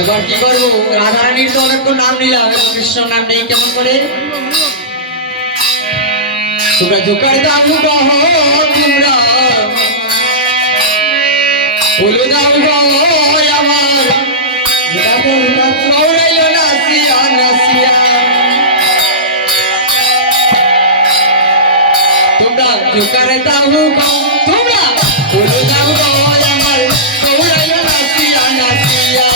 এবার কি করবো? রাধারানীর তো অনেকক্ষণ নাম নিলাম, কৃষ্ণ নাম নেই কেমন করে? তোমরা জোকার দাম কহ, তোমরা বলে দাও আমার নাসিয়া নাসিয়া। তোমরা জোকার দাম কহ, তোমরা বলে দাও আমার কৌরাইলো নাসিয়া নাসিয়া।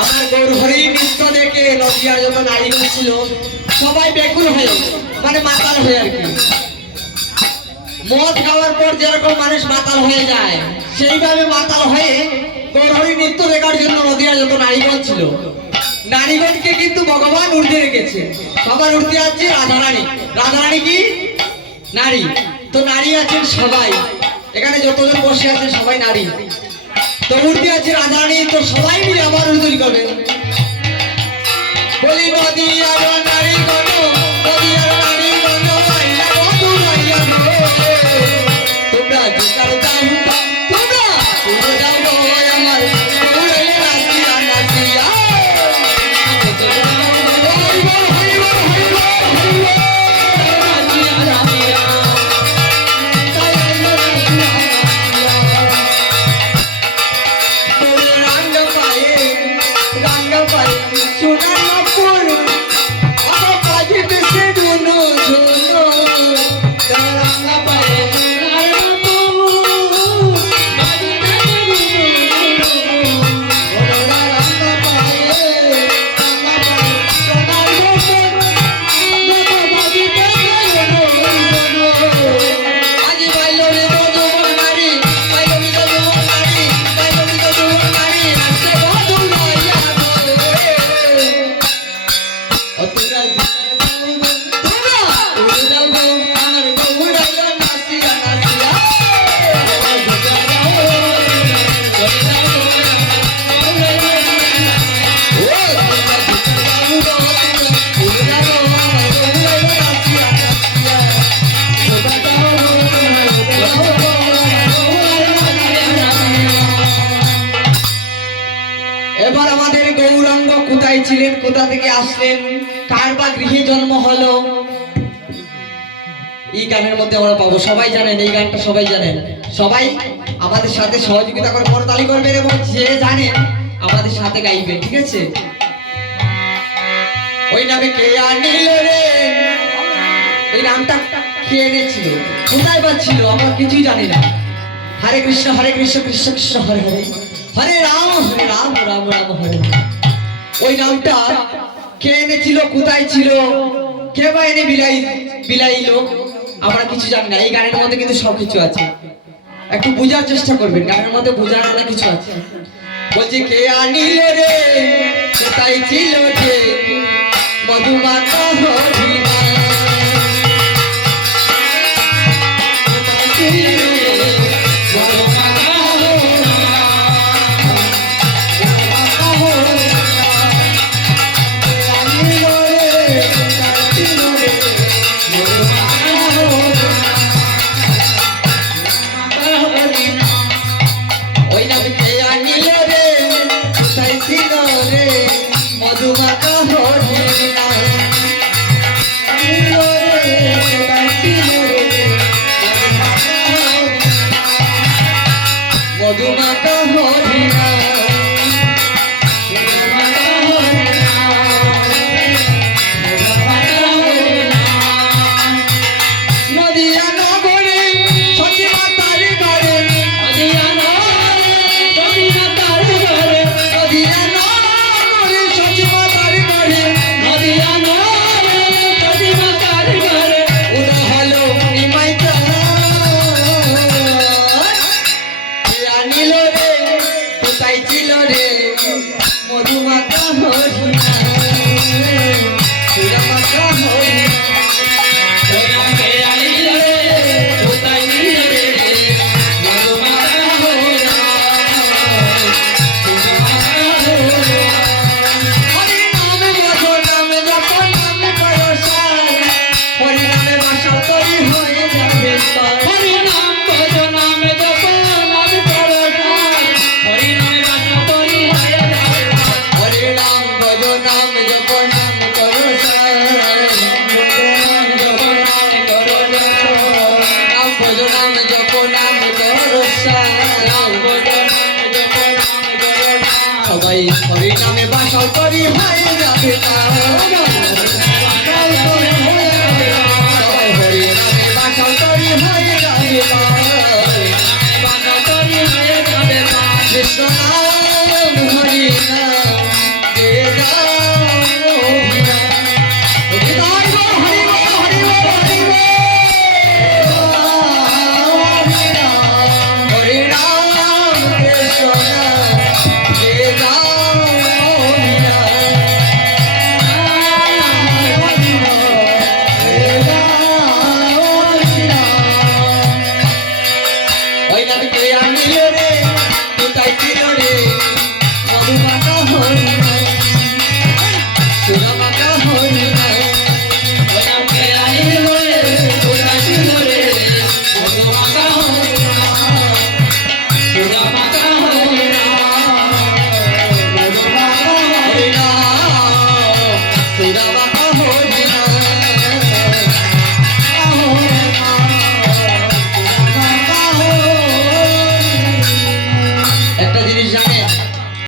আমার গৌরহরি নৃত্য দেখে নদিয়ার যত নারীগণ ছিল সবাই বেকুল হয়ে মানে মাতাল হয়ে আর কি। মদ খাওয়ার পর যেরকম মানুষ মাতাল হয়ে যায় সেইভাবে মাতাল হয়ে গৌরহরি নৃত্য দেখার জন্য নদিয়ার যত নারীগণ ছিল, নারীগণকে কিন্তু ভগবান উর্ধে রেখেছে। সবার উর্ধে আছে রাধারানী। রাধারানী কি নারী, তো নারী আছেন সবাই, এখানে যতজন বসে আছে সবাই নারী। তো উর্ধে আছে রাধারানী, তো সবাই মিলে আমার উর্ধি করবেন। বলি নদিয়ার নারী গণ, নদিয়ার নারী গণ, তোমরা জোকার দাও, তোমরা পুরো দাও আমার পুরাইলে নাসিয়া নাসিয়া। এবার আমাদের গৌরাঙ্গ কোথায় ছিলেন, কোথা থেকে আসলেন, কার বা গৃহে জন্ম হলো, এই গানের মধ্যে আমরা পাবো। সবাই জানেন এই গানটা, সবাই জানেন। সবাই আমাদের সাথে সহযোগিতা করে করতালি করবেন এবং যে জানেন আমাদের সাথে গাইবেন, ঠিক আছে? ওই নামে কে আনিল রে, এই নামটা কে এনেছিল, কোথায় পাচ্ছিল, আমরা কিছুই জানি না। হরে কৃষ্ণ কৃষ্ণ কৃষ্ণ হরে হরে, হরে রাম রাম রাম হরে হরে। ওই নামটা কে এনেছিল, কোথায় ছিল, কে বা এনে বিলাইলো, আমরা কিছু জানি না। এই গানের মধ্যে কিন্তু সবকিছু আছে, একটু বোঝার চেষ্টা করবেন, গানের মধ্যে বোঝার অনেক কিছু আছে। বলছে কে আনিল রে, কোথায় ছিল যে মধুমাতা হরিণা, কোথায় ছিল মধুমাতা হরিণা, মধুমাতা হরিণা, কে আনিল রে, কোথায় ছিল রে মধুমাতা হরিণা। ওই নামে কে আনিল রে, কোথায় ছিল রে মধুমাতা হরিণা, আনিল রে, কোথায় ছিল রে মধুমাতা হরিণা, মধুমাতা হরিণা, মধুমাতা হরিণা। নদিয়া নগরে সতী মাতার ঘরে, নদিয়া নগরে সতী মাতার ঘরে, নদিয়া নগরে সতী মাতার ঘরে, নদিয়া নগরে সতী মাতার ঘরে উদা হলো নিমাই প্রাণ। কে আনিল রে, কোথায় ছিল রে মধুমাতা হরিণা, সুরমাতা হরিণা। কে আনিল রে, কোথায় ছিল রে মধুমাতা হরিণা, সুরমাতা হরিণা। হরি নামে বলো, নামে জপো, নামে করো সার, হরি নামে বাসা তরি হয়ে যাবে পার। হরি নাম বলো, নামে জপো, নামে করো সার, হরি নামে বাসা তরি হয়ে যাবে পার। হরি নাম বলো, নামে জপো, নামে করো সার, নাম জপো, নামে করো সার, নাম বলো, নামে জপো, নামে করো সার, নাম বলো, নামে জপো, নামে করো সার। সবাই হরি নামে বাসা তরি হয়ে যাবে পার। সবাই হরি নামে বাসা তরি হয়ে যাবে পার, বাসা তরি হয়ে যাবে পার। কৃষ্ণ নাম হরি নাম, যে নাম হরি নাম, হরি নাম হরি বল, হরি বল, হরি বল, হরি নাম, হরি নাম কৃষ্ণ নাম, যে নাম হরি নাম, হরি নাম, যে নাম হরি নাম। ওই নামে কে আনিল রে, কোথায় ছিল রে মধুমাতা হরিণা, সুরমাতা হরিণা। ওই নামে কে আনিল রে, কোথায় ছিল রে মধুমাতা হরিণা, সুরমাতা হরিণা, মধুমাতা হরিণা, সুরমাতা